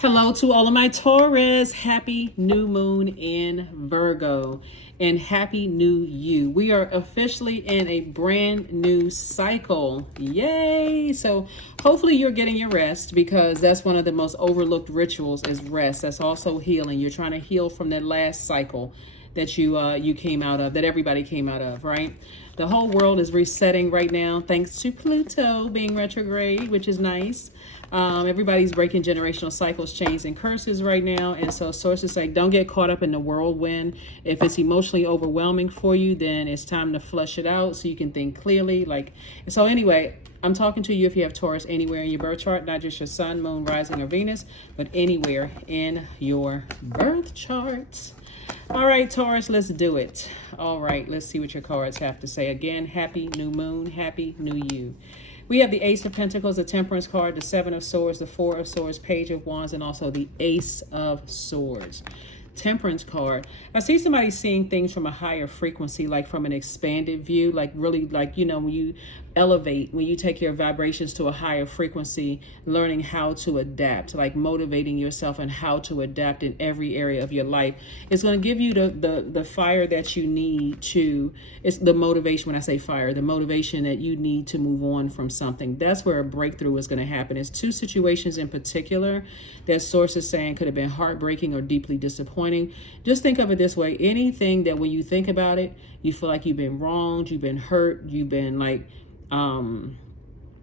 Hello to all of my Taurus. Happy new moon in Virgo and happy new you. We are officially in a brand new cycle. Yay! So hopefully you're getting your rest, because that's one of the most overlooked rituals is rest. That's also healing. You're trying to heal from that last cycle that you came out of, that everybody came out of, right? The whole world is resetting right now thanks to Pluto being retrograde, which is nice. Everybody's breaking generational cycles, chains, and curses right now. And so sources say, don't get caught up in the whirlwind. If it's emotionally overwhelming for you, then it's time to flush it out so you can think clearly. So anyway, I'm talking to you if you have Taurus anywhere in your birth chart, not just your sun, moon, rising, or Venus, but anywhere in your birth chart. All right, Taurus, let's do it. All right, let's see what your cards have to say. Again, happy new moon, happy new you. We have the Ace of Pentacles, the Temperance card, the Seven of Swords, the Four of Swords, Page of Wands, and also the Ace of Swords. Temperance card. I see somebody seeing things from a higher frequency, like from an expanded view, like really, like, you know, when you elevate, when you take your vibrations to a higher frequency, learning how to adapt, like motivating yourself and how to adapt in every area of your life. It's going to give you the fire that you need to, it's the motivation. When I say fire, the motivation that you need to move on from something. That's where a breakthrough is going to happen. It's two situations in particular that sources saying could have been heartbreaking or deeply disappointing. Just think of it this way. Anything that when you think about it, you feel like you've been wronged, you've been hurt, you've been like,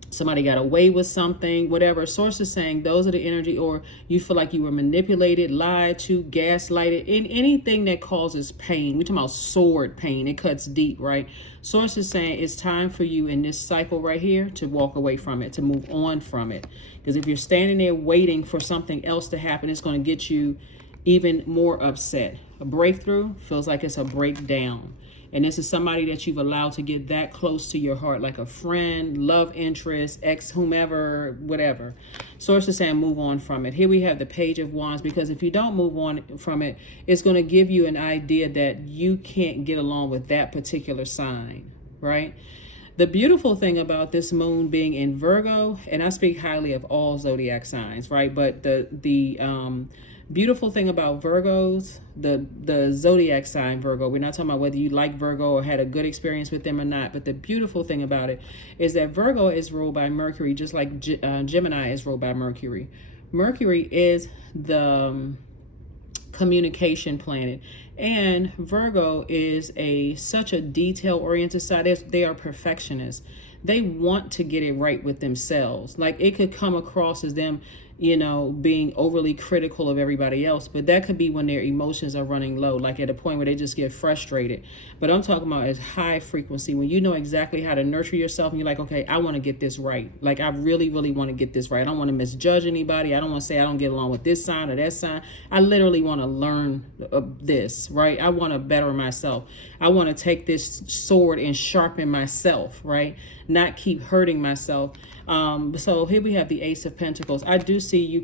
somebody got away with something, whatever. Sources saying those are the energy, or you feel like you were manipulated, lied to, gaslighted, in anything that causes pain. We're talking about sword pain. It cuts deep, right? Sources saying it's time for you in this cycle right here to walk away from it, to move on from it. Because if you're standing there waiting for something else to happen, it's going to get you even more upset. A breakthrough feels like it's a breakdown. And this is somebody that you've allowed to get that close to your heart, like a friend, love interest, ex, whomever, whatever. Sources saying move on from it. Here we have the Page of Wands, because if you don't move on from it, it's going to give you an idea that you can't get along with that particular sign, right? The beautiful thing about this moon being in Virgo, and I speak highly of all zodiac signs, right? But the beautiful thing about Virgos, the zodiac sign Virgo, we're not talking about whether you like Virgo or had a good experience with them or not, but the beautiful thing about it is that Virgo is ruled by Mercury, just like Gemini is ruled by Mercury. Mercury is the communication planet, and Virgo is such a detail-oriented side. They are perfectionists. They want to get it right with themselves. Like, it could come across as them, you know, being overly critical of everybody else, but that could be when their emotions are running low, like at a point where they just get frustrated. But I'm talking about as high frequency, when you know exactly how to nurture yourself and you're like, okay, I want to get this right. Like, I really, really want to get this right. I don't want to misjudge anybody. I don't want to say I don't get along with this sign or that sign. I literally want to learn this, right? I want to better myself. I want to take this sword and sharpen myself, right? Not keep hurting myself. So here we have the Ace of Pentacles. I do see you're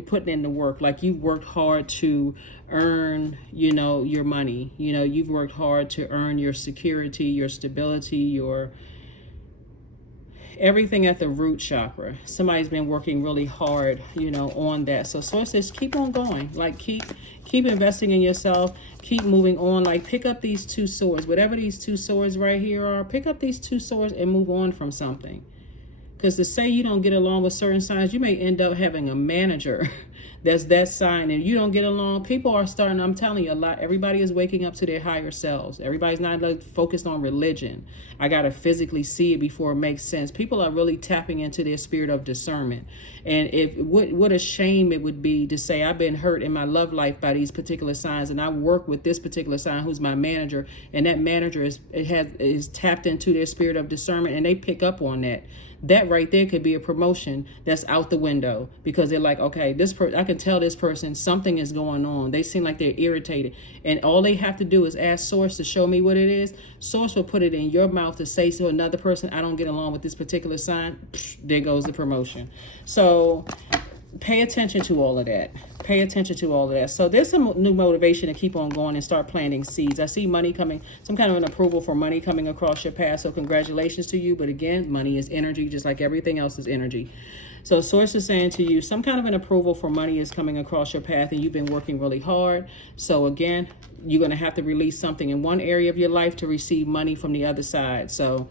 putting in the work, like you worked hard to earn, you know, your money. You know, you've worked hard to earn your security, your stability, your everything at the root chakra. Somebody's been working really hard, you know, on that. So sources, keep on going. Like, keep investing in yourself. Keep moving on. Like, pick up these two swords, whatever these two swords right here are. Pick up these two swords and move on from something. Because to say you don't get along with certain signs, you may end up having a manager that's that sign and you don't get along. People are starting, I'm telling you, a lot. Everybody is waking up to their higher selves. Everybody's not like focused on religion. I got to physically see it before it makes sense. People are really tapping into their spirit of discernment. And what a shame it would be to say I've been hurt in my love life by these particular signs, and I work with this particular sign who's my manager, and that manager is tapped into their spirit of discernment, and they pick up on that. That right there could be a promotion that's out the window, because they're like, okay, I can tell this person something is going on. They seem like they're irritated, and all they have to do is ask Source to show me what it is. Source will put it in your mouth to say to another person, I don't get along with this particular sign. There goes the promotion. So pay attention to all of that. Pay attention to all of that. So there's some new motivation to keep on going and start planting seeds. I see money coming, some kind of an approval for money coming across your path. So congratulations to you. But again, money is energy, just like everything else is energy. So source is saying to you, some kind of an approval for money is coming across your path and you've been working really hard. So again, you're going to have to release something in one area of your life to receive money from the other side. So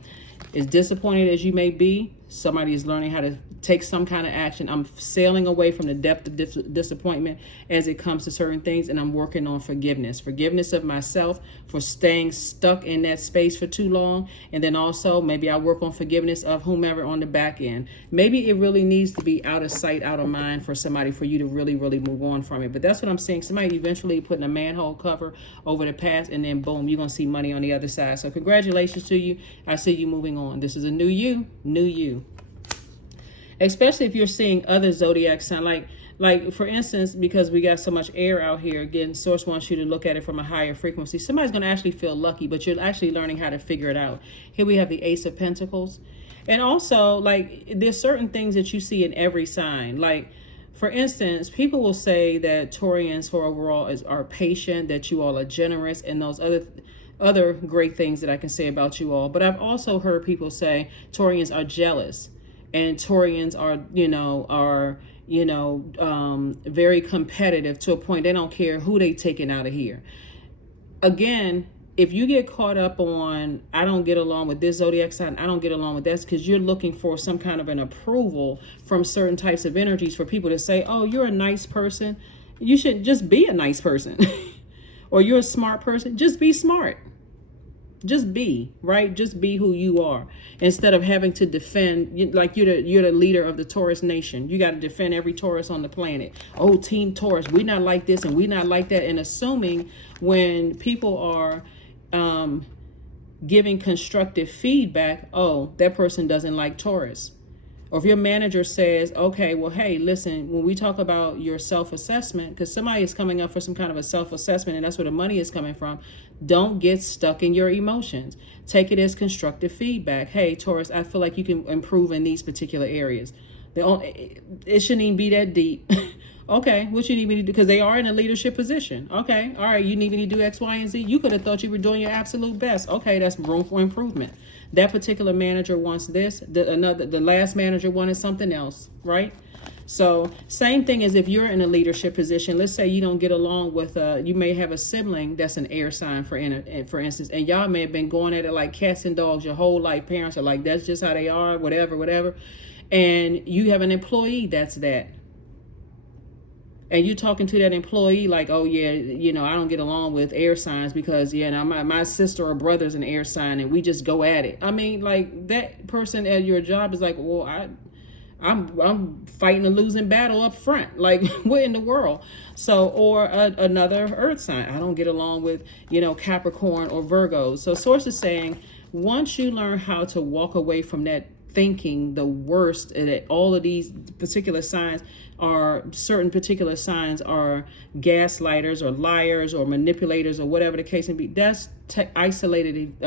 as disappointed as you may be, somebody is learning how to take some kind of action. I'm sailing away from the depth of disappointment as it comes to certain things, and I'm working on forgiveness. Forgiveness of myself for staying stuck in that space for too long. And then also maybe I work on forgiveness of whomever on the back end. Maybe it really needs to be out of sight, out of mind for somebody, for you to really, really move on from it. But that's what I'm seeing. Somebody eventually putting a manhole cover over the past, and then boom, you're going to see money on the other side. So congratulations to you. I see you moving on. This is a new you, new you. Especially if you're seeing other zodiac signs, like for instance, because we got so much air out here, again, source wants you to look at it from a higher frequency. Somebody's going to actually feel lucky, but you're actually learning how to figure it out. Here we have the Ace of Pentacles. And also, like, there's certain things that you see in every sign. Like, for instance, people will say that Taurians for overall are patient, that you all are generous, and those other great things that I can say about you all. But I've also heard people say Taurians are jealous. And Taurians are very competitive to a point they don't care who they taking out of here. Again, if you get caught up on, I don't get along with this zodiac sign, I don't get along with that, because you're looking for some kind of an approval from certain types of energies for people to say, oh, you're a nice person. You should just be a nice person. Or you're a smart person. Just be smart. Just be, right? Just be who you are, instead of having to defend, like you're the leader of the Taurus nation. You got to defend every Taurus on the planet. Oh, Team Taurus, we not like this and we not like that. And assuming when people are giving constructive feedback, oh, that person doesn't like Taurus. Or if your manager says, okay, well, hey, listen, when we talk about your self-assessment, because somebody is coming up for some kind of a self-assessment, and that's where the money is coming from, don't get stuck in your emotions. Take it as constructive feedback. Hey, Taurus, I feel like you can improve in these particular areas. It shouldn't even be that deep. Okay, what you need me to do? Because they are in a leadership position. Okay, all right, you need me to do X, Y, and Z. You could have thought you were doing your absolute best. Okay, that's room for improvement. That particular manager wants this. The last manager wanted something else, right? So same thing as if you're in a leadership position. Let's say you don't get along with, you may have a sibling that's an air sign, for instance, and y'all may have been going at it like cats and dogs your whole life. Parents are like, that's just how they are, whatever. And you have an employee that's that. And you talking to that employee like, oh, yeah, I don't get along with air signs because, my sister or brother's an air sign and we just go at it. I mean, like, that person at your job is like, well, I'm fighting a losing battle up front. Like, what in the world? So, or another earth sign. I don't get along with, Capricorn or Virgo. So source is saying, once you learn how to walk away from that thinking the worst, and that all of these particular signs are gaslighters or liars or manipulators or whatever the case may be, that's isolated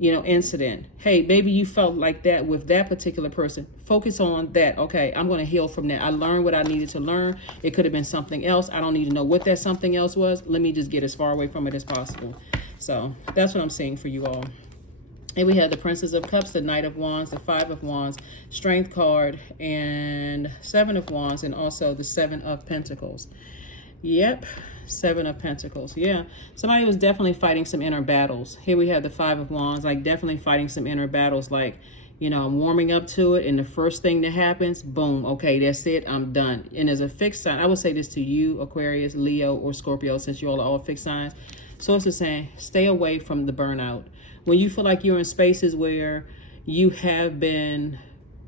incident. Hey, maybe you felt like that with that particular person. Focus on that. Okay, I'm going to heal from that. I learned what I needed to learn. It could have been something else. I don't need to know what that something else was. Let me just get as far away from it as possible. So that's what I'm saying for you all. And we have the Princess of Cups, the Knight of Wands, the Five of Wands, Strength card, and Seven of Wands, and also the Seven of Pentacles. Yep, Seven of Pentacles. Yeah, somebody was definitely fighting some inner battles. Here we have the Five of Wands, like definitely fighting some inner battles. Like, I'm warming up to it, and the first thing that happens, boom, okay, that's it, I'm done. And as a fixed sign, I would say this to you, Aquarius, Leo, or Scorpio, since you all are all fixed signs. So it's just saying, stay away from the burnout. When you feel like you're in spaces where you have been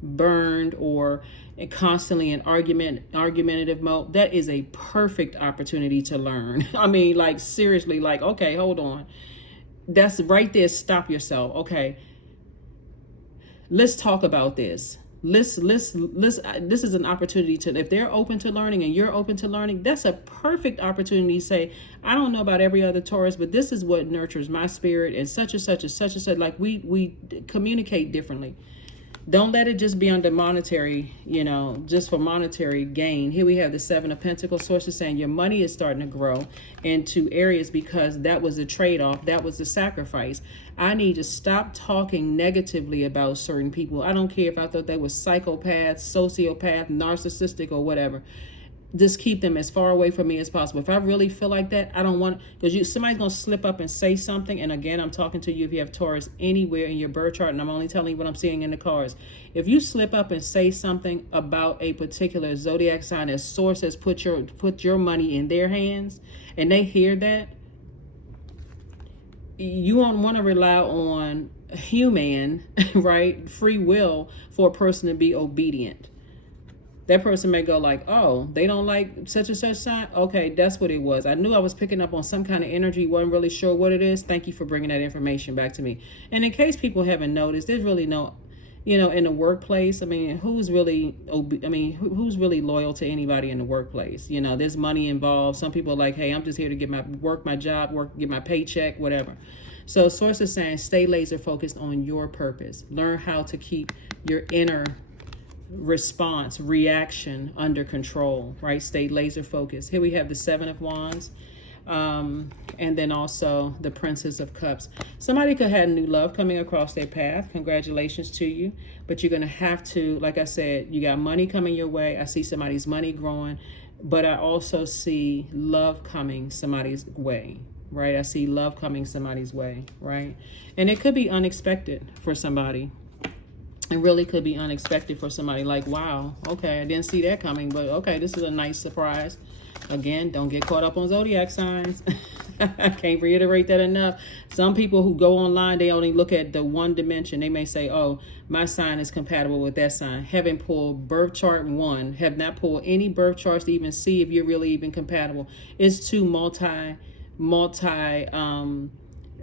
burned or constantly in argumentative mode, that is a perfect opportunity to learn. I mean, like, seriously, like, okay, hold on. That's right there. Stop yourself. Okay, let's talk about this. This is an opportunity to, if they're open to learning and you're open to learning, that's a perfect opportunity to say, I don't know about every other Taurus, but this is what nurtures my spirit, and such and such and such and such. Like, we communicate differently. Don't let it just be under monetary, just for monetary gain. Here we have the Seven of Pentacles. Sources saying your money is starting to grow into areas because that was the trade-off. That was the sacrifice. I need to stop talking negatively about certain people. I don't care if I thought they were psychopaths, sociopath, narcissistic, or whatever. Just keep them as far away from me as possible. If I really feel like that, I don't want, because somebody's going to slip up and say something. And again, I'm talking to you if you have Taurus anywhere in your birth chart, and I'm only telling you what I'm seeing in the cards. If you slip up and say something about a particular zodiac sign, as source has put your money in their hands, and they hear that, you won't want to rely on human, right, free will for a person to be obedient. That person may go like, oh, they don't like such and such sign. Okay, that's what it was. I knew I was picking up on some kind of energy. Wasn't really sure what it is. Thank you for bringing that information back to me. And in case people haven't noticed, there's really no, in the workplace, who's really loyal to anybody in the workplace? There's money involved. Some people are like, hey, I'm just here to get my job, get my paycheck, whatever. So source is saying, stay laser focused on your purpose. Learn how to keep your inner reaction under control, right? Stay laser focused. Here we have the Seven of Wands, and then also the Princess of Cups. Somebody could have new love coming across their path. Congratulations to you. But you're going to have to, like I said, you got money coming your way. I see somebody's money growing, but I also see love coming somebody's way, right? I see love coming somebody's way, right? And it could be unexpected for somebody. It really could be unexpected for somebody, like, wow, okay, I didn't see that coming, but okay, this is a nice surprise. Again, don't get caught up on zodiac signs. I can't reiterate that enough. Some people who go online, they only look at the one dimension. They may say, oh, my sign is compatible with that sign. Haven't pulled birth chart one, have not pulled any birth charts to even see if you're really even compatible. It's too multi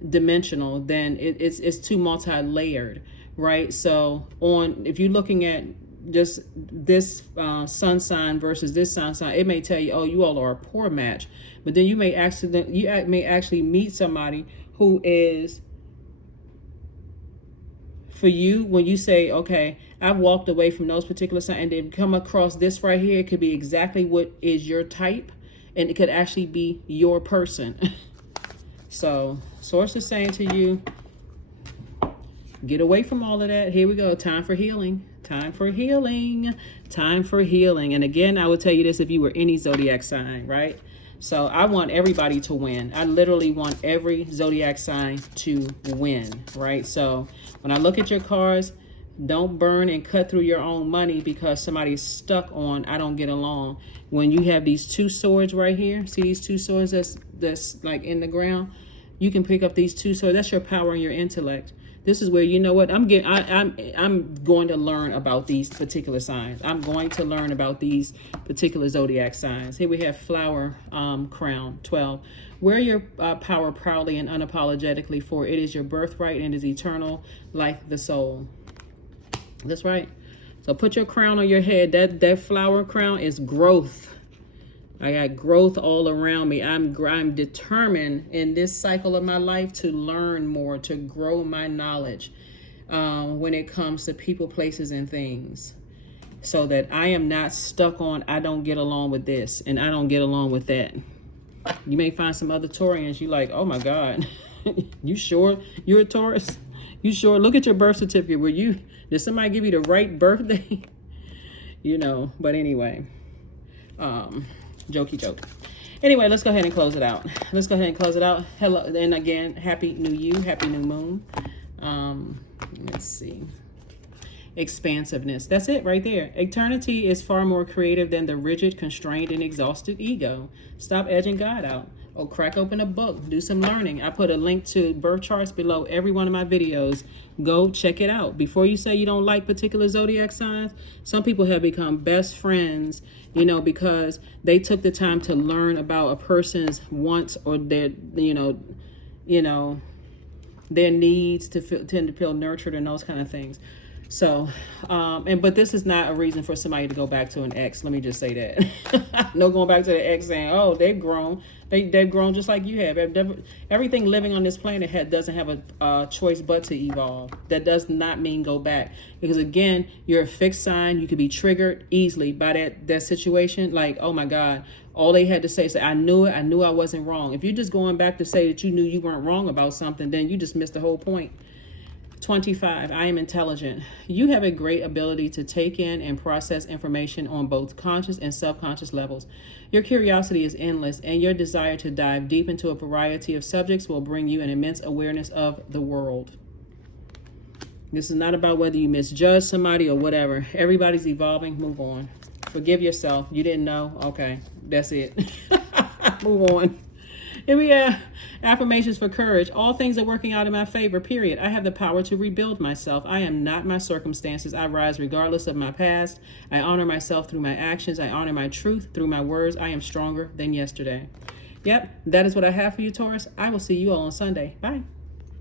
dimensional, then it's too multi-layered. Right? So if you're looking at just this sun sign versus this sun sign, it may tell you, oh, you all are a poor match. But then you may actually meet somebody who is for you. When you say, okay, I've walked away from those particular signs, and then come across this right here, it could be exactly what is your type, and it could actually be your person. So source is saying to you, get away from all of that. Here we go. Time for healing. Time for healing. Time for healing. And again, I would tell you this if you were any zodiac sign, right? So I want everybody to win. I literally want every zodiac sign to win, right? So when I look at your cards, don't burn and cut through your own money because somebody's stuck on, I don't get along. When you have these two swords right here, see these two swords that's like in the ground? You can pick up these two swords. That's your power and your intellect. This is where, you know what, I'm going to learn about these particular signs. I'm going to learn about these particular zodiac signs. Here we have Flower Crown 12. Wear your power proudly and unapologetically, for it is your birthright and is eternal like the soul. That's right. So put your crown on your head. That flower crown is growth. I got growth all around me. I'm determined in this cycle of my life to learn more, to grow my knowledge when it comes to people, places, and things, so that I am not stuck on, I don't get along with this and I don't get along with that. You may find some other Taurians, you like, oh my God, you sure you're a Taurus? You sure? Look at your birth certificate. Did somebody give you the right birthday? But anyway, jokey joke. Anyway, let's go ahead and close it out. Hello, and again, happy new you, happy new moon. Let's see. Expansiveness. That's it right there. Eternity is far more creative than the rigid, constrained, and exhausted ego. Stop edging God out. Or crack open a book. Do some learning. I put a link to birth charts below every one of my videos. Go check it out. Before you say you don't like particular zodiac signs, some people have become best friends, because they took the time to learn about a person's wants or their, their needs, to tend to feel nurtured and those kind of things. So, but this is not a reason for somebody to go back to an ex. Let me just say that. No going back to the ex saying, oh, they've grown. They've grown just like you have. Everything living on this planet doesn't have a choice but to evolve. That does not mean go back. Because again, you're a fixed sign. You could be triggered easily by that situation. Like, oh my God. All they had to say is, I knew it. I knew I wasn't wrong. If you're just going back to say that you knew you weren't wrong about something, then you just missed the whole point. 25, I am intelligent. You have a great ability to take in and process information on both conscious and subconscious levels. Your curiosity is endless, and your desire to dive deep into a variety of subjects will bring you an immense awareness of the world. This is not about whether you misjudge somebody or whatever. Everybody's evolving. Move on. Forgive yourself. You didn't know? Okay, that's it. Move on. Here we have affirmations for courage. All things are working out in my favor, period. I have the power to rebuild myself. I am not my circumstances. I rise regardless of my past. I honor myself through my actions. I honor my truth through my words. I am stronger than yesterday. Yep, that is what I have for you, Taurus. I will see you all on Sunday. Bye.